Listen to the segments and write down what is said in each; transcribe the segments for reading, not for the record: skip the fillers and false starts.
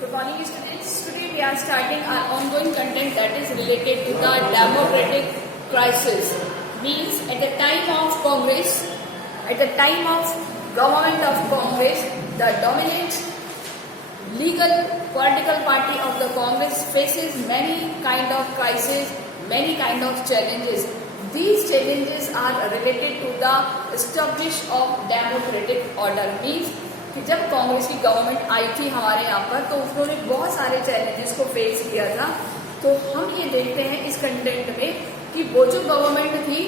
Good morning, students. Today we are starting our ongoing content that is related to the democratic crisis. Means at the time of Congress, at the time of government of Congress, the dominant legal political party of the Congress faces many kind of crises, many kind of challenges. These challenges are related to the establishment of democratic order. Means कि जब कांग्रेस की government आई थी हमारे यहाँ पर तो उन्होंने बहुत सारे चैलेंजेस को फेस किया था। तो हम ये देखते हैं इस कंटेंट में कि वो जो गवर्नमेंट थी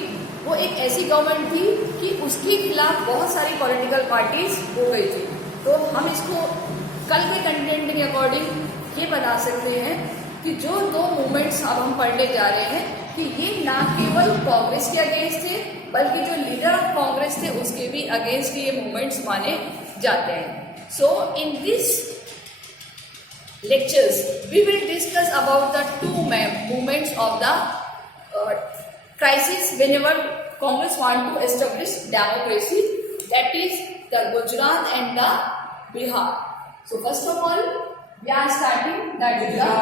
वो एक ऐसी गवर्नमेंट थी कि उसके खिलाफ बहुत सारी पॉलिटिकल पार्टीज हो गई थी। तो हम इसको कल के कंटेंट के अकॉर्डिंग ये बता सकते हैं कि जो दो मूवमेंट्स अब हम पढ़ने जा रहे हैं कि ये ना केवल कांग्रेस के अगेंस्ट थे बल्कि जो लीडर ऑफ कांग्रेस थे उसके भी अगेंस्ट ये मूवमेंट्स माने जाते हैं। So in this lectures we will discuss about the two movements of the crisis whenever Congress want to establish democracy, that is the Gujarat and the Bihar. So first of all we are starting that is the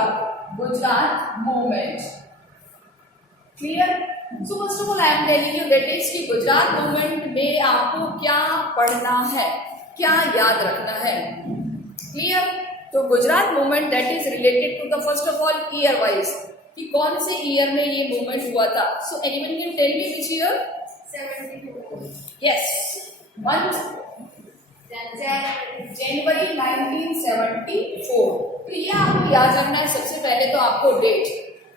Gujarat movement. Clear? So first of all I am telling you that is कि Gujarat movement में आपको क्या पढ़ना है, क्या याद रखना है। क्लियर? तो Gujarat movement that is related to the first of all year wise कि कौन से ईयर में ये मूवमेंट हुआ था। So anyone can tell me which year? 72। Yes, month जनवरी 1974। तो ये आपको याद रखना है सबसे पहले तो आपको date,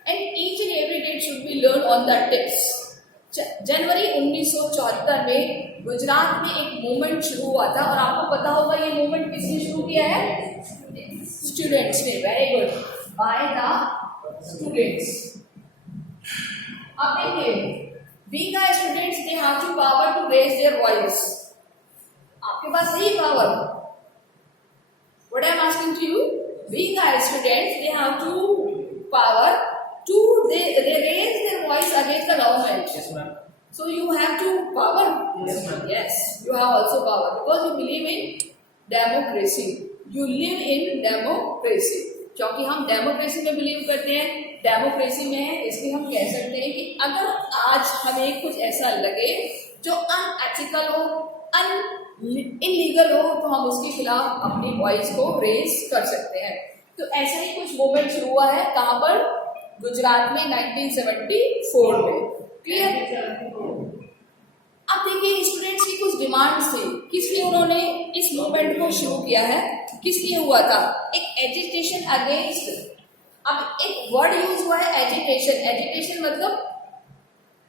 and each and every date should be learn on the tips. जनवरी 1974 में गुजरात में एक मूवमेंट शुरू हुआ था और आपको पता होगा ये मूवमेंट किसने शुरू किया है? स्टूडेंट्स ने। Very good, by the students. अब देखिए, being a students they have to power to raise their voice. आपके पास है power? What I am asking to you, being a students they have to power to they raise their voice against the government. Yes, ma'am. So you have to power. Yes, ma'am. Yes, you have also power because you believe in democracy. You live in democracy. क्योंकि हम democracy में believe करते हैं, democracy में है, इसलिए हम कह सकते हैं कि अगर आज हमें कुछ ऐसा लगे जो अनएथिकल हो, इनलीगल हो, तो हम उसके खिलाफ अपनी वॉइस को रेज कर सकते हैं। तो ऐसा ही कुछ मूवमेंट शुरू हुआ है कहाँ पर? गुजरात में 1974 में। क्लियर? अब देखिए स्टूडेंट्स की कुछ डिमांड्स थी, किस लिए उन्होंने इस मूवमेंट को शुरू किया है, किस लिए हुआ था? एक एजिटेशन अगेंस्ट, अब एक वर्ड यूज हुआ है एजिटेशन। एजिटेशन मतलब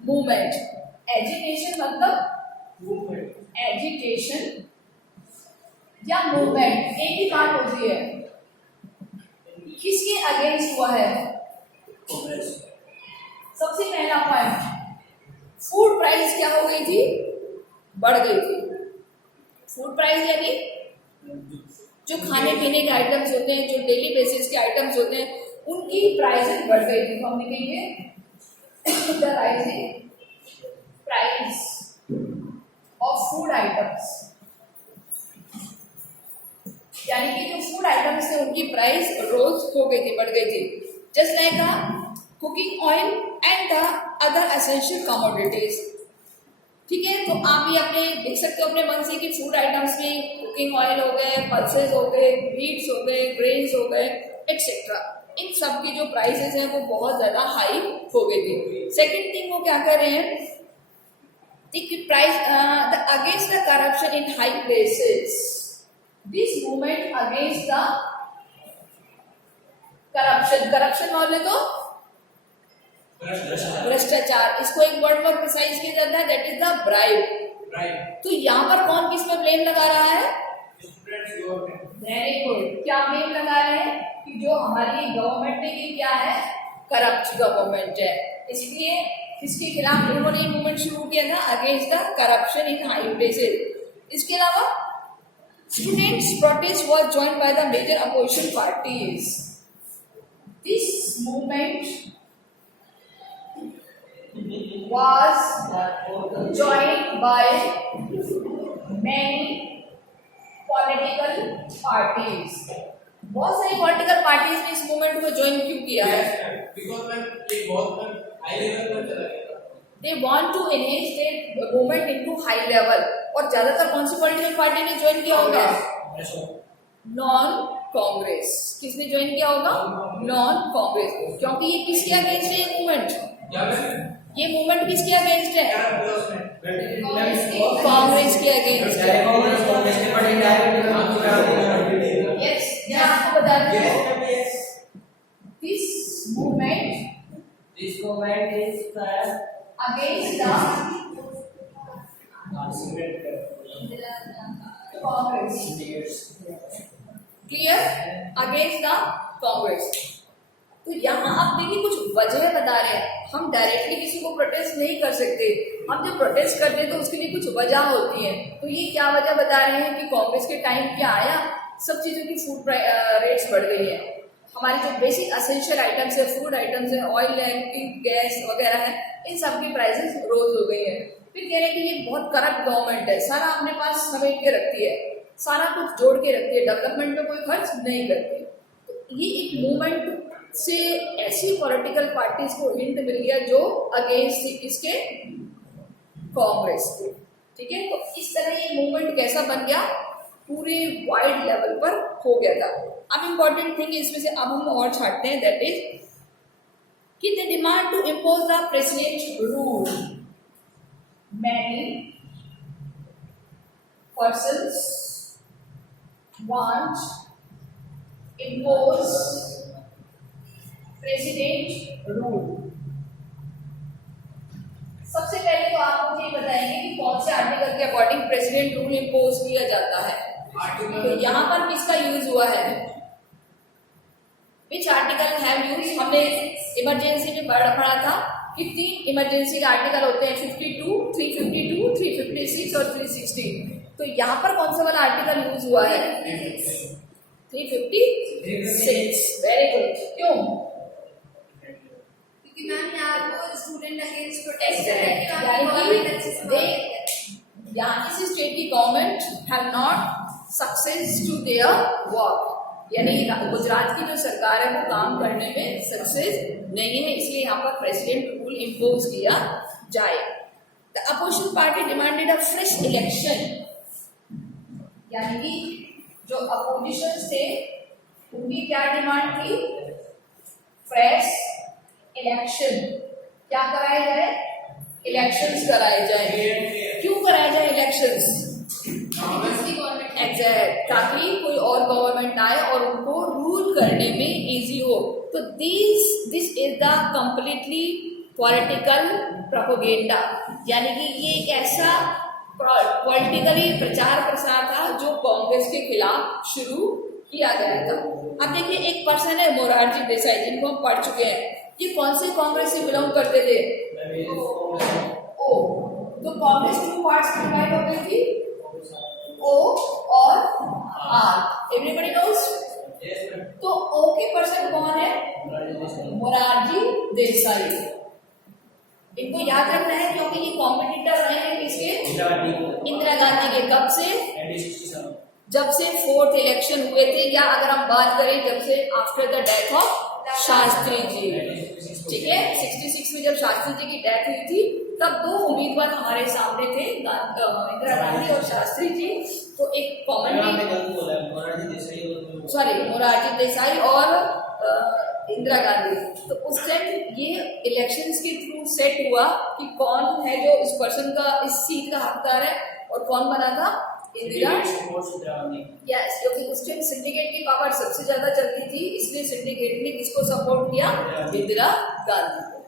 मूवमेंट, एजिटेशन मतलब मूवमेंट, एजिटेशन या मूवमेंट एक ही बात होती है। किसके अगेंस्ट हुआ है? सबसे पहला पॉइंट, फूड प्राइस क्या हो गई थी? बढ़ गई थी। फूड प्राइस यानी जो खाने पीने के आइटम्स होते हैं, जो डेली बेसिस के आइटम्स होते हैं, उनकी प्राइसेस बढ़ गई थी। तो हम लिखेंगे the rising price of food items, यानी कि जो फूड आइटम्स थे उनकी प्राइस रोज हो गई थी, बढ़ गई थी। Just like cooking oil and the other essential commodities. ठीक है, तो आप ये अपने देख सकते हो अपने मन से कि फूड आइटम्स में कुकिंग ऑयल हो गए, पल्सेस हो गए, मीट्स हो गए, ग्रेन्स हो गए, एक्सेट्रा, इन सब की जो प्राइसेस हैं वो बहुत ज्यादा हाई हो गई थी। सेकेंड थिंग वो क्या कर रहे हैं? Price against the corruption in high places. This movement against the corruption, corruption बोले तो भ्रष्टाचार, इसको एक वर्ड पर प्रिसाइज किया जाता है, दैट इज द ब्राइब। तो यहाँ पर कौन किस पे ब्लेम लगा रहा है? वेरी गुड, क्या ब्लेम लगा रहे हैं कि जो हमारी गवर्नमेंट है ये क्या है? करप्ट गवर्नमेंट है। इसलिए इसके खिलाफ उन्होंने मूवमेंट शुरू किया था against the corruption in high places. इसके अलावा students protest was joined by the major opposition parties. This movement was joined by many political parties. बहुत सारी पॉलिटिकल पार्टीज ने इस मूवमेंट को ज्वाइन क्यों किया है? बिकॉज़ मैम ये बहुत हाई लेवल पर चला गया। They want to enhance their movement into high level. और ज्यादातर कौन सी पॉलिटिकल पार्टी ने ज्वाइन किया होगा? नॉन कांग्रेस। किसने ज्वाइन किया होगा? नॉन कांग्रेस। क्योंकि ये किसके अगेंस्ट है ये मूवमेंट? ये मूवमेंट किसके अगेंस्ट है? कांग्रेस के अगेंस्ट है। यस, मैं आपको बता दूं this movement is against the Congress. Clear? Against the Congress. तो यहाँ आप देखिए कुछ वजह बता रहे हैं। हम डायरेक्टली किसी को प्रोटेस्ट नहीं कर सकते। हम जब प्रोटेस्ट करते हैं तो उसके लिए कुछ वजह होती है। तो ये क्या वजह बता रहे हैं कि कांग्रेस के टाइम क्या आया, सब चीजों की फूड रेट्स बढ़ गई है। हमारे जो बेसिक असेंशियल आइटम्स है, फूड आइटम्स है, ऑयल है, गैस वगैरह है, इन सब की प्राइसेस रोज हो गई है। फिर कह रहे हैं कि ये बहुत करप्ट गवर्नमेंट है, सारा अपने पास समेट के रखती है, सारा कुछ जोड़ के रखती है, डेवलपमेंट में कोई खर्च नहीं करती। तो ये एक मूवमेंट से ऐसी पॉलिटिकल पार्टीज को हिंट मिल गया जो अगेंस्ट थी किसके? कांग्रेस के। ठीक है, तो इस तरह ये मूवमेंट कैसा बन गया? पूरे वाइड लेवल पर हो गया था। अब इम्पोर्टेंट थिंग इसमें से अब हम और छाटते हैं, दैट इज कि they demand to impose the president rule. Many persons want impose president rule. सबसे पहले तो आप मुझे बताएंगे कि कौन से आर्टिकल के अकॉर्डिंग प्रेसिडेंट रूल इम्पोज किया जाता है। तो यहाँ पर किसका यूज हुआ है? Which article have use? हमने इमरजेंसी में पढ़ा था कि 3 इमरजेंसी के आर्टिकल होते हैं, 52, 352, 356 और 360। तो यहाँ पर कौन सा वाला आर्टिकल यूज हुआ है? 356। Very good. क्यों? क्योंकि मैम यहाँ वो स्टूडेंट अगेंस्ट प्रोटेस्ट कर रहे हैं, यहाँ किसी स्टेट की government have not success to their work, यानी गुजरात की जो सरकार है वो काम करने में सक्सेस नहीं है, इसलिए यहाँ पर प्रेसिडेंट रूल इम्पोज किया जाए। The opposition party demanded a fresh election, यानी कि जो अपोजिशन थे उनकी क्या डिमांड थी? Fresh election. क्या कराए जाए? इलेक्शंस कराए जाए। क्यों कराए जाए इलेक्शंस? एग्जैक्ट, ताकि कोई और गवर्नमेंट आए और उनको रूल करने में इजी हो। तो this is the completely political propaganda, यानी कि ये एक ऐसा पॉलिटिकली प्रचार प्रसार था जो कांग्रेस के खिलाफ शुरू किया गया था। अब देखिए, एक पर्सन है मोरारजी देसाई, जिनको हम पढ़ चुके हैं। ये कौन से कांग्रेस से बिलोंग करते थे? ओ। तो कांग्रेस 2 पार्ट्स में डिवाइड हो गई थी, ओ और आर। Everybody knows? तो ओ के पर्सन कौन है? मोरारजी देसाई। इनको याद रखना है क्योंकि ये कॉम्पिटिटर रहे हैं किसके? इंदिरा गांधी के। कब से? जब से 4th इलेक्शन हुए थे, या अगर हम बात करें जब से after the death of Shastri ji. ठीक है, 66 में जब शास्त्री जी की डेथ हुई थी तब 2 उम्मीदवार हमारे सामने थे, इंदिरा गांधी और शास्त्री जी। तो एक कॉमनली मोरारजी देसाई और इंदिरा गांधी। तो उस टाइम ये इलेक्शंस के थ्रू सेट हुआ कि कौन है जो इस पर्सन का, इस सीट का हकदार है, और कौन बना था? इंदिरा। यस, क्योंकि उस टाइम सिंडिकेट की पावर सबसे ज्यादा चलती थी, इसलिए सिंडिकेट ने किसको सपोर्ट किया? इंदिरा गांधी को।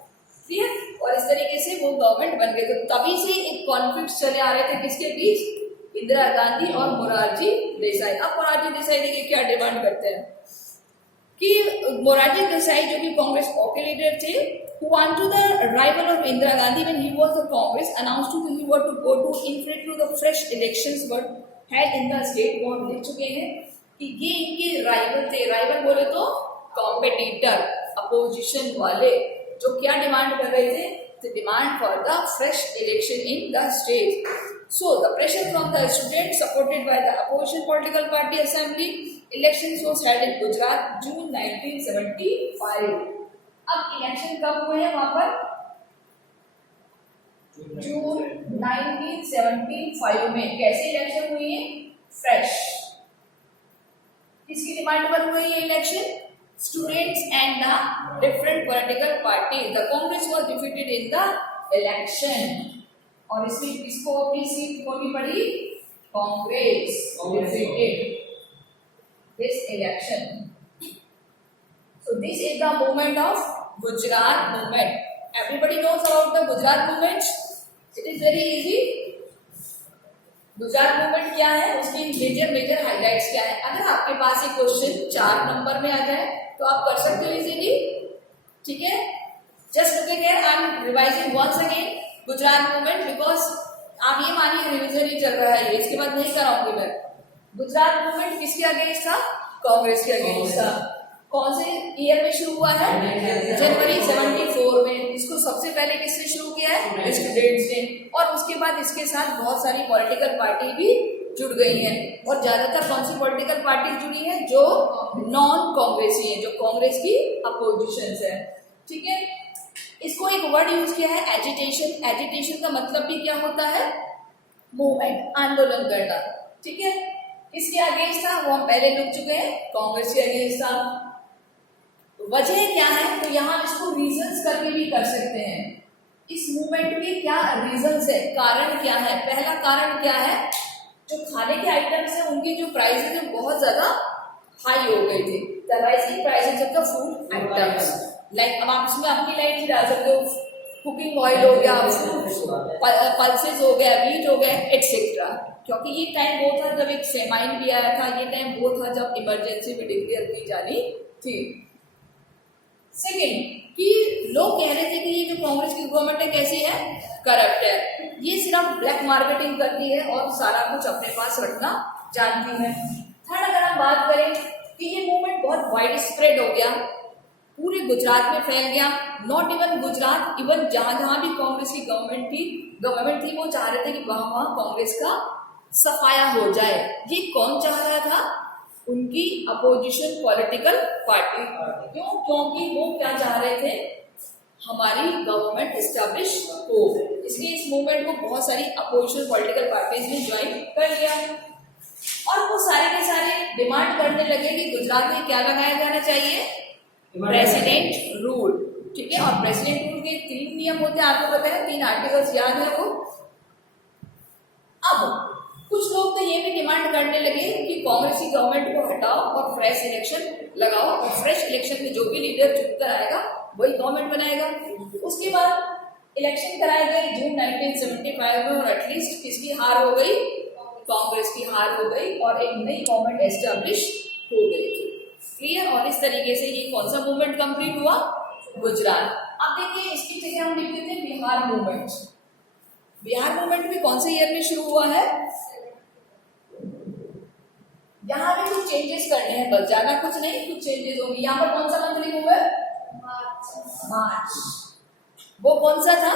ठीक है, और इस तरीके से वो गवर्नमेंट बन गए। तो तभी से एक कॉन्फ्लिक्ट चले आ रहे थे किसके बीच? इंदिरा गांधी और मोरारजी देसाई। अब मोरारजी देसाई देखिए क्या डिमांड करते हैं कि मोरारजी देसाई जो कि कांग्रेस के लीडर थे, who wanted the arrival of Indira Gandhi when he was the Congress announced to he were to go to infiltrate to the fresh elections but had in the state। वो हम लिख चुके हैं कि ये इनके राइवल थे। राइवल बोले तो कॉम्पिटिटर, अपोजिशन वाले, जो क्या डिमांड कर रहे थे? The demand for the fresh election in the state. So the pressure from the students supported by the opposition political party assembly election was held in Gujarat June 1975। अब election कब हुए हैं वहां पर? जून 1975 में। कैसे इलेक्शन हुई है? फ्रेश। किसकी डिमांड पर हुई ये election? Students and the different political party. The Congress was defeated in the election. और इसमें किसको अपनी सीट खोनी पड़ी? Congress defeated this election. So this is the movement of Gujarat movement. Everybody knows about the Gujarat movement. It is very easy. Gujarat movement क्या है, उसकी major highlights क्या है? अगर आपके पास ये क्वेश्चन 4 नंबर में आ जाए तो आप कर सकते हो इजीली। ठीक है, just looking here I am revising once again Gujarat movement, because आप ये मानिए रिविजन ही चल रहा है ये, इसके बाद नहीं कराऊंगी मैं। गुजरात मूवमेंट किसके अगेंस्ट था? कांग्रेस के अगेंस्ट था। कौन से ईयर में शुरू हुआ है? जनवरी 74 में। इसको सबसे पहले किसने शुरू किया है? स्टूडेंट्स ने। और उसके बाद इसके साथ बहुत सारी पॉलिटिकल पार्टी भी जुड़ गई हैं। और ज्यादातर कौन सी पॉलिटिकल पार्टी जुड़ी है? जो नॉन कांग्रेसी है, जो कांग्रेस की अपोजिशन है। ठीक है, इसको एक वर्ड यूज किया है एजिटेशन। एजिटेशन का मतलब भी क्या होता है? मूवमेंट, आंदोलन करना। ठीक है, किसके अगेंस्ट था? वो हम पहले लिख चुके हैं, कांग्रेस के अगेंस्ट था। वजह क्या है? तो यहाँ इसको रीजंस करके भी कर सकते हैं। इस मूवमेंट के क्या रीजंस है, कारण क्या है? पहला कारण क्या है? जो खाने के आइटम्स है उनकी जो प्राइसेस है बहुत ज्यादा हाई हो गई थी। The rising prices of the food items, like अब आप इसमें अपनी लाइन भी डाल सकते हो, कुकिंग ऑयल हो गया, पल्सेस हो गया, वीट हो गया, एटसेट्रा। क्योंकि ये टाइम वो था जब एक फेमाइन भी आया था, ये टाइम वो था जब इमरजेंसी भी डिक्लेयर की जानी थी। सेकेंड, कि लोग कह रहे थे कि ये जो कांग्रेस की गवर्नमेंट है कैसी है? करप्ट है, ये सिर्फ ब्लैक मार्केटिंग करती है और सारा कुछ अपने पास रखना जानती है। थर्ड, अगर हम बात करें कि ये मूवमेंट बहुत वाइड स्प्रेड हो गया, पूरे गुजरात में फैल गया। नॉट इवन गुजरात, इवन जहां जहां भी कांग्रेस की गवर्नमेंट थी वो चाह रहे थे कि वहां वहां कांग्रेस का सफाया हो जाए। ये कौन चाह रहा था? उनकी अपोजिशन पॉलिटिकल पार्टी। क्यों? क्योंकि वो क्या चाह रहे थे? हमारी गवर्नमेंट एस्टेब्लिश हो। इसलिए इस मूवमेंट को बहुत सारी अपोजिशन पॉलिटिकल पार्टीज ने ज्वाइन कर लिया और वो सारे के सारे डिमांड करने लगे कि गुजरात में क्या लगाया जाना चाहिए? President rule. ठीक है, और प्रेसिडेंट रूल के 3 नियम होते हैं, आपको पता है, 3 आर्टिकल्स याद है वो। अब कुछ लोग तो ये भी डिमांड करने लगे कि कांग्रेस की गवर्नमेंट को हटाओ और फ्रेश इलेक्शन लगाओ, और फ्रेश इलेक्शन में जो भी लीडर चुनकर आएगा वही गवर्नमेंट बनाएगा। उसके बाद इलेक्शन कराए गए जून 1975 में, और एटलीस्ट किसकी हार हो गई? कांग्रेस की हार हो गई और एक नई गवर्नमेंट एस्टेब्लिश हो गई थी। क्लियर? और इस तरीके से ये कौन सा मूवमेंट कंप्लीट हुआ? गुजरात। अब देखिए इसकी जगह हम लिखते थे बिहार मूवमेंट। बिहार मूवमेंट भी कौन से ईयर में शुरू हुआ है? यहाँ भी कुछ चेंजेस करने हैं, बस ज्यादा कुछ नहीं, कुछ चेंजेस होंगे। यहाँ पर कौन सा मंथ लिखा हुआ है? मार्च। वो कौन सा था?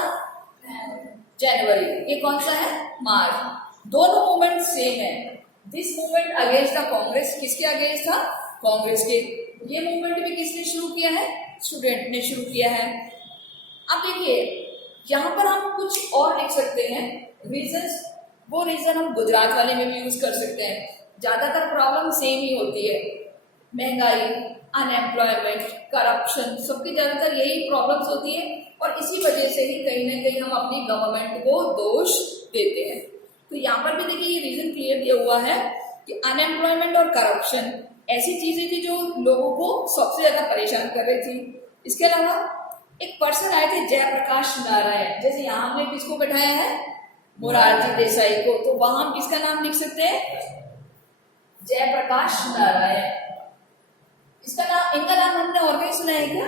जनवरी। ये कौन सा है? मार्च। दोनों मूवमेंट सेम है। This movement against the Congress, किसके अगेंस्ट था? कांग्रेस के। ये मूवमेंट भी किसने शुरू किया है? स्टूडेंट ने शुरू किया है। अब देखिए यहाँ पर हम कुछ और लिख सकते हैं रीजंस। वो रीजन हम गुजरात वाले में भी यूज कर सकते हैं। ज्यादातर प्रॉब्लम सेम ही होती है, महंगाई, अनएम्प्लॉयमेंट, करप्शन, सबकी ज्यादातर यही प्रॉब्लम्स होती है और इसी वजह से ही कहीं ना कहीं हम अपनी गवर्नमेंट को दोष देते हैं। तो यहाँ पर भी देखिए ये रीजन क्लियर दिया हुआ है कि अनएम्प्लॉयमेंट और करप्शन ऐसी चीजें थी जो लोगों को सबसे ज्यादा परेशान कर रही थी। इसके अलावा एक पर्सन आए थे जयप्रकाश नारायण, जैसे यहाँ हमने किसको बैठाया है? मोरारजी देसाई को, तो वहां हम किसका नाम लिख सकते हैं? जयप्रकाश नारायण। इसका नाम, इनका नाम हमने और कहीं सुना है क्या?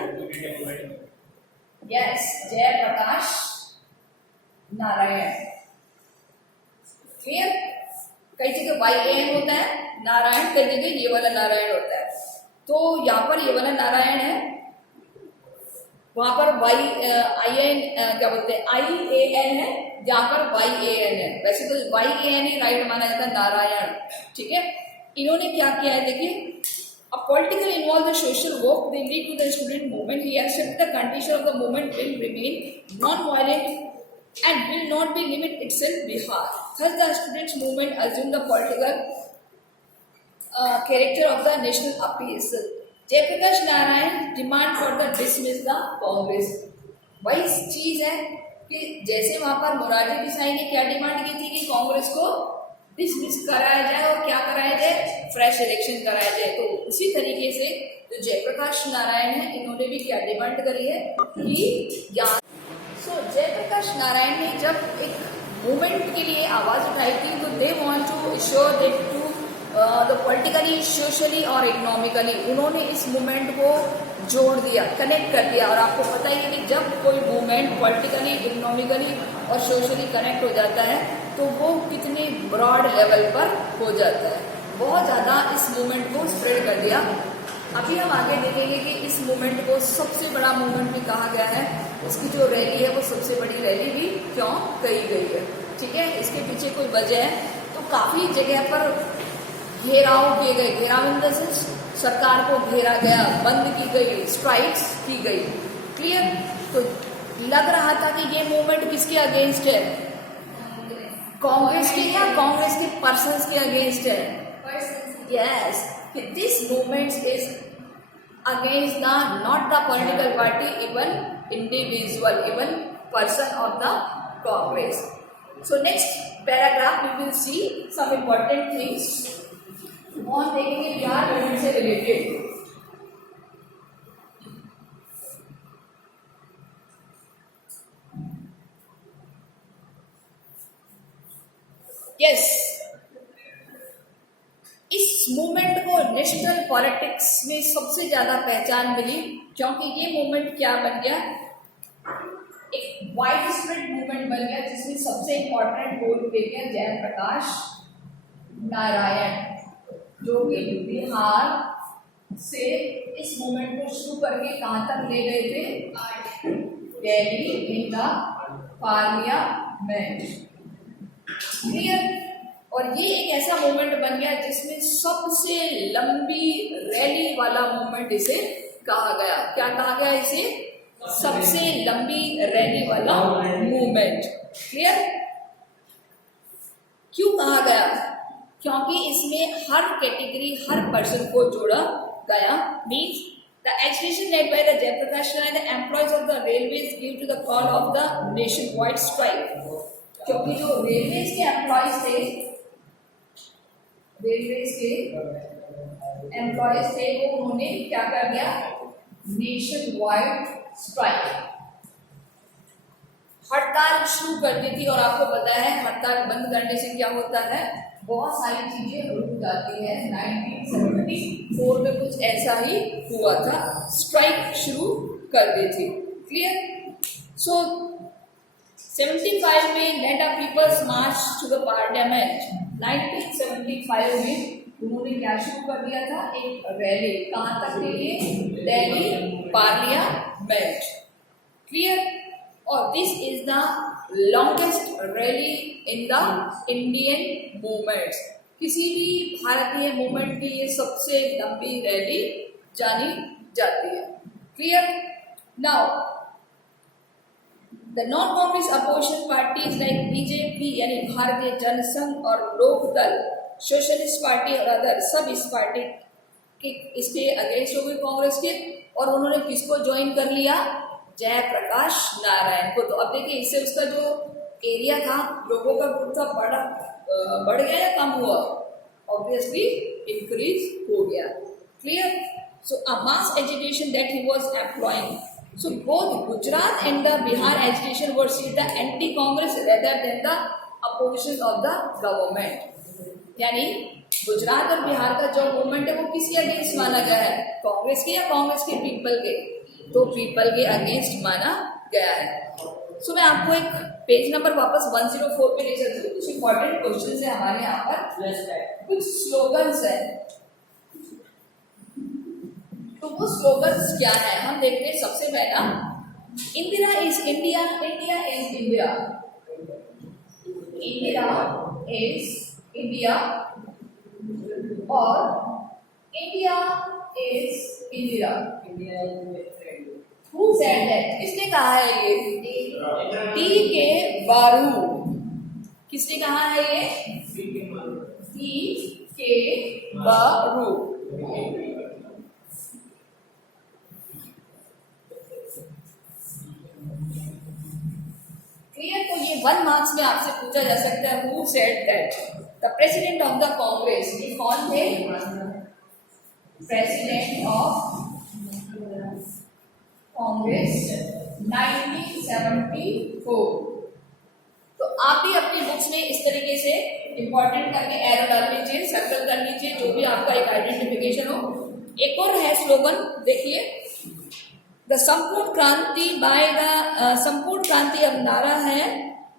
यस, जयप्रकाश नारायण। क्लियर? कई जगह YAN होता है नारायण, कई जगह ये वाला नारायण होता है। तो यहाँ पर ये वाला नारायण है, वहां पर IAN क्या बोलते हैं, IAN है, जहां पर YAN है। वैसे तो YAN ही राइट माना जाता है, नारायण। ठीक है, इन्होंने क्या किया है देखिए, a political involve the social work they lead to the student movement. He accepts the condition of the movement will remain non-violent and will not be limit itself Bihar. Thus the students movement assume the political character of the national appeal. Jayaprakash Narayan demand for the dismiss the Congress. वही चीज है कि जैसे वहां पर मोरारजी देसाई ने क्या demand की थी कि कांग्रेस को डिसमिस कराया जाए और क्या कराया जाए, फ्रेश इलेक्शन कराया जाए। तो उसी तरीके से जो जयप्रकाश नारायण है इन्होंने भी क्या डिमांड करी है कि जयप्रकाश नारायण ने जब एक मूवमेंट के लिए आवाज उठाई थी तो they want to sure that to the politically, socially और इकोनॉमिकली उन्होंने इस मूवमेंट को जोड़ दिया, कनेक्ट कर दिया। और आपको पता ही है कि जब कोई मूवमेंट पॉलिटिकली, इकोनॉमिकली और सोशली कनेक्ट हो जाता है तो वो कितने ब्रॉड लेवल पर हो जाता है। बहुत ज़्यादा इस मूवमेंट को स्प्रेड कर दिया। अभी हम आगे देखेंगे कि इस मूवमेंट को सबसे बड़ा मूवमेंट भी कहा गया है। उसकी जो रैली है वो सबसे बड़ी रैली भी क्यों कही गई है, ठीक है। इसके पीछे कोई वजह है। तो काफ़ी जगह पर घेराव किए गए, घेराव इन द सेंस सरकार को घेरा गया, बंद की गई, स्ट्राइक्स की गई, क्लियर। तो लग रहा था कि ये मूवमेंट किसके अगेंस्ट है, कांग्रेस के या कांग्रेस के पर्सन्स के अगेंस्ट है। Yes, this movement is against the not the political party, even individual, even person of the Congress. So next paragraph we will see some important things और देखेंगे बिहार मूवमेंट से रिलेटेड। यस, इस मूवमेंट को national politics में सबसे ज्यादा पहचान मिली क्योंकि ये मूवमेंट क्या बन गया, एक वाइड स्प्रेड मूवमेंट बन गया जिसमें सबसे इंपॉर्टेंट रोल प्ले किया जयप्रकाश नारायण, जो कि बिहार से इस मूवमेंट को शुरू करके कहां तक ले गए थे, Delhi in the parliament, clear. और ये एक ऐसा मूवमेंट बन गया जिसमें सबसे लंबी रैली वाला मूवमेंट इसे कहा गया। क्या कहा गया इसे, सबसे लंबी रैली वाला मूवमेंट, क्लियर। क्यों कहा गया, क्योंकि इसमें हर कैटेगरी, हर पर्सन को जोड़ा गया। Means the agitation led by the Jayaprakash Narayan, the employees of the railways give to the call of the nation wide strike. क्योंकि जो रेलवेज के एम्प्लॉयज थे, रेलवेज के एम्प्लॉयज थे, वो उन्होंने क्या कर दिया, नेशन वाइड स्ट्राइक, हड़ताल शुरू कर दी थी। और आपको पता है हड़ताल बंद करने से क्या होता है, बहुत सारी चीजें रुक जाती है। 1974 में कुछ ऐसा ही हुआ था, स्ट्राइक शुरू कर दी थी, क्लियर। सो 75 में let a people's march to the parliament. 1975 में उन्होंने क्या शुरू कर दिया था, एक रैली, कहां तक के लिए, दिल्ली पार्लियामेंट, क्लियर। और this is the longest rally in the Indian movements. किसी भी भारतीय मूवमेंट की ये सबसे लंबी रैली जानी जाती है, clear. Now the non Congress opposition parties like BJP यानी भारतीय जनसंघ और लोकदल, सोशलिस्ट पार्टी और अदर, सब इस पार्टी के इसके अगेंस्ट हो गए कांग्रेस के। और उन्होंने किसको ज्वाइन कर लिया, जयप्रकाश नारायण को। तो अब देखिए इससे उसका जो एरिया था, लोगों का ग्रुप था, बढ़ गया या कम हुआ, ऑब्वियसली इंक्रीज हो गया, clear. So a mass education that he was employing, so both Gujarat and the Bihar education were seen the anti Congress rather than the opposition of the government. यानी गुजरात और बिहार का जो मूवमेंट है वो किसके अगेंस्ट माना गया है, कांग्रेस के या कांग्रेस के पीपल के, तो पीपल के अगेंस्ट माना गया है। सो मैं आपको एक पेज नंबर वापस 104 पे ले चलती हूँ। कुछ इंपॉर्टेंट क्वेश्चंस है हमारे यहाँ पर, कुछ स्लोगन्स है। तो वो स्लोगन्स क्या है हम देखते हैं। सबसे पहला, Indira is India, India is Indira, Indira is India और India is Indira. Who said that? किसने कहा है ये? टी के बारू। किसने कहा है ये? टी के बारू। क्लियर? तो ये 1 मार्क्स में आपसे पूछा जा सकता है, who said that? The president of the Congress. ये कौन थे? President of Congress 1974। तो आप भी अपनी बुक्स में इस तरीके से इंपॉर्टेंट करके एरो डाल लीजिए, सर्कल कर लीजिए, जो भी आपका एक आइडेंटिफिकेशन हो। एक और है स्लोगन, देखिए, द संपूर्ण क्रांति संपूर्ण क्रांति अब नारा है,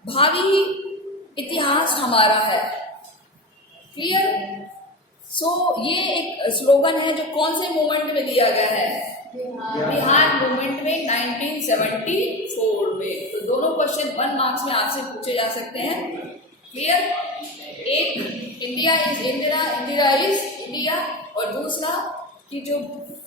भावी इतिहास हमारा है। क्लियर? सो ये एक स्लोगन है जो कौन से मूवमेंट में दिया गया है? बिहार मूवमेंट में 1974 में। तो दोनों क्वेश्चन 1 मार्क्स में आपसे पूछे जा सकते हैं। क्लियर? एक India is Indira, Indira is India, और दूसरा कि जो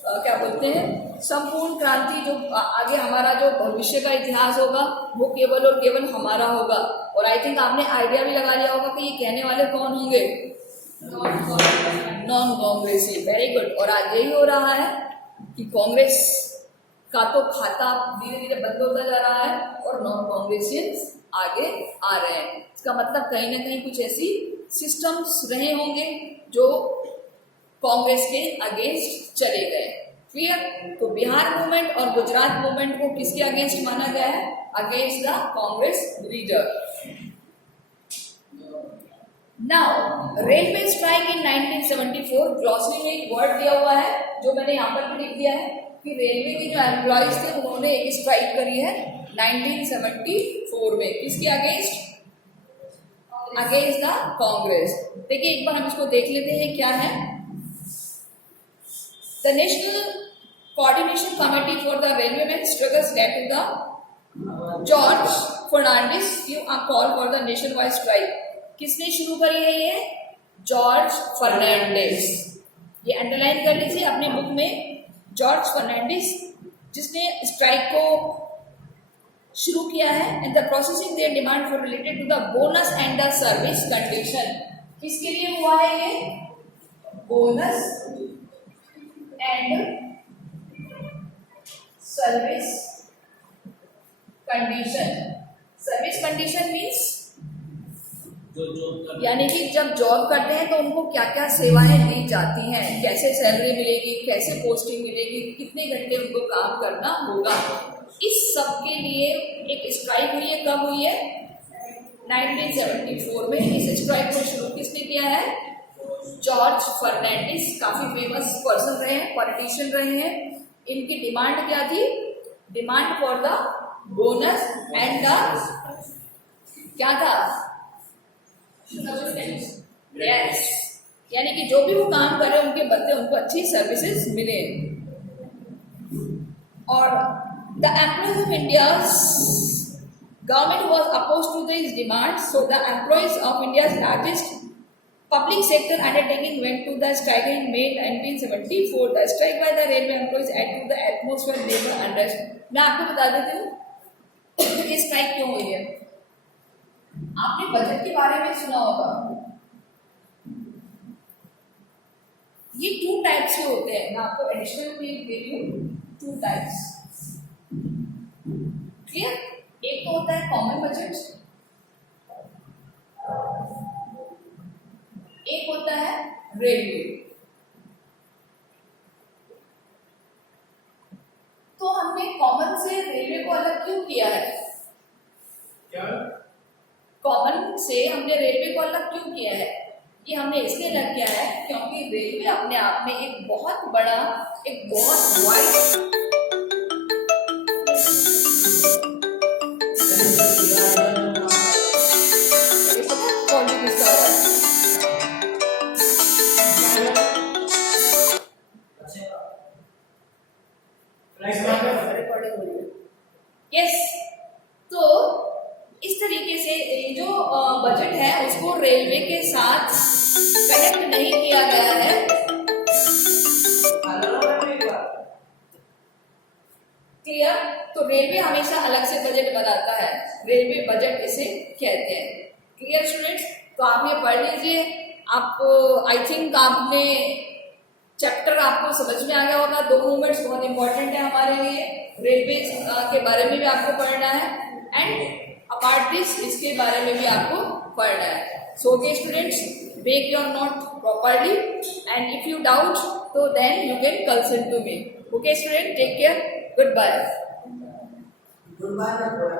क्या बोलते हैं, संपूर्ण क्रांति, जो आगे हमारा जो भविष्य का इतिहास होगा वो केवल और केवल हमारा होगा। और आई थिंक आपने आइडिया भी लगा लिया होगा कि ये कहने वाले कौन होंगे? नॉन कांग्रेसी। Very good. और आज यही हो रहा है कि कांग्रेस का तो खाता धीरे धीरे बंद होता जा रहा है और नॉन कांग्रेसियंस आगे आ रहे हैं। इसका मतलब कहीं ना कहीं कुछ ऐसी सिस्टम्स रहे होंगे जो कांग्रेस के अगेंस्ट चले गए। क्लियर? तो बिहार मूवमेंट और गुजरात मूवमेंट को किसके अगेंस्ट माना गया है? Against the Congress leader. Now railway strike in 1974। Glossary में एक वर्ड दिया हुआ है जो मैंने यहाँ पर भी लिख दिया है कि रेलवे के जो एम्प्लॉयज थे उन्होंने एक स्ट्राइक करी है 1974 में। किसके अगेंस्ट? Against the Congress. देखिए एक बार हम इसको देख लेते हैं क्या है। The national coordination committee for the railwaymen struggles led to the George Fernandes give a call for the nation wide strike. किसने शुरू करी है ये? जॉर्ज फर्नांडिस। ये अंडरलाइन कर लीजिए अपनी बुक में, जॉर्ज फर्नांडिस, जिसने स्ट्राइक को शुरू किया है। And the processing their demand for related to the bonus and the service condition. किसके लिए हुआ है ये? Bonus and service condition. Service condition means यानी कि जब जॉब करते हैं तो उनको क्या क्या सेवाएं दी जाती हैं, कैसे सैलरी मिलेगी, कैसे पोस्टिंग मिलेगी, कितने घंटे उनको काम करना होगा। इस सब के लिए एक स्ट्राइक हुई है। कब हुई है? 1974 में। इस स्ट्राइक को शुरू किसने किया है? जॉर्ज फर्नांडिस। काफी फेमस पर्सन रहे हैं, पॉलिटिशियन रहे हैं। इनकी डिमांड क्या थी? Demand for the bonus and the क्या था? यस, यानी कि जो भी वो काम कर रहे हैं उनके बदले उनको अच्छी सर्विसेज मिले। और the employees of India's government was opposed to this demand, so the employees of India's largest public sector undertaking went to the strike in May 1974. The strike by the railway employees added to the atmosphere of labor unrest. मैं आपको बता देती हूँ ये strike क्यों हुई है। आपने बजट के बारे में सुना होगा। ये 2 टाइप्स के होते हैं। मैं आपको एडिशनल में दे रही हूँ 2 टाइप्स। क्लियर? एक तो होता है कॉमन बजट, एक होता है रेलवे। तो हमने कॉमन से रेलवे को अलग क्यों किया है? क्या? कॉमन से हमने रेलवे को अलग क्यों किया है? ये हमने इसलिए अलग किया है क्योंकि रेलवे अपने आप में एक बहुत बड़ा, एक बहुत वाइड यस। तो इस तरीके से जो बजट है उसको रेलवे के साथ कनेक्ट नहीं किया गया है। क्लियर? तो रेलवे हमेशा अलग से बजट बनाता है, रेलवे बजट इसे कहते हैं। Clear students? तो आप ये पढ़ लीजिए। आपको आई थिंक आपने चैप्टर आपको समझ में आ गया होगा। 2 मूवमेंट्स बहुत इंपॉर्टेंट है हमारे लिए, रेलवे के बारे में भी आपको पढ़ना है एंड अपार्ट दिस इसके बारे में भी आपको पढ़ना है। So okay students, make your note properly and if you doubt so then you can consult to me. Okay student, take care, goodbye. Goodbye.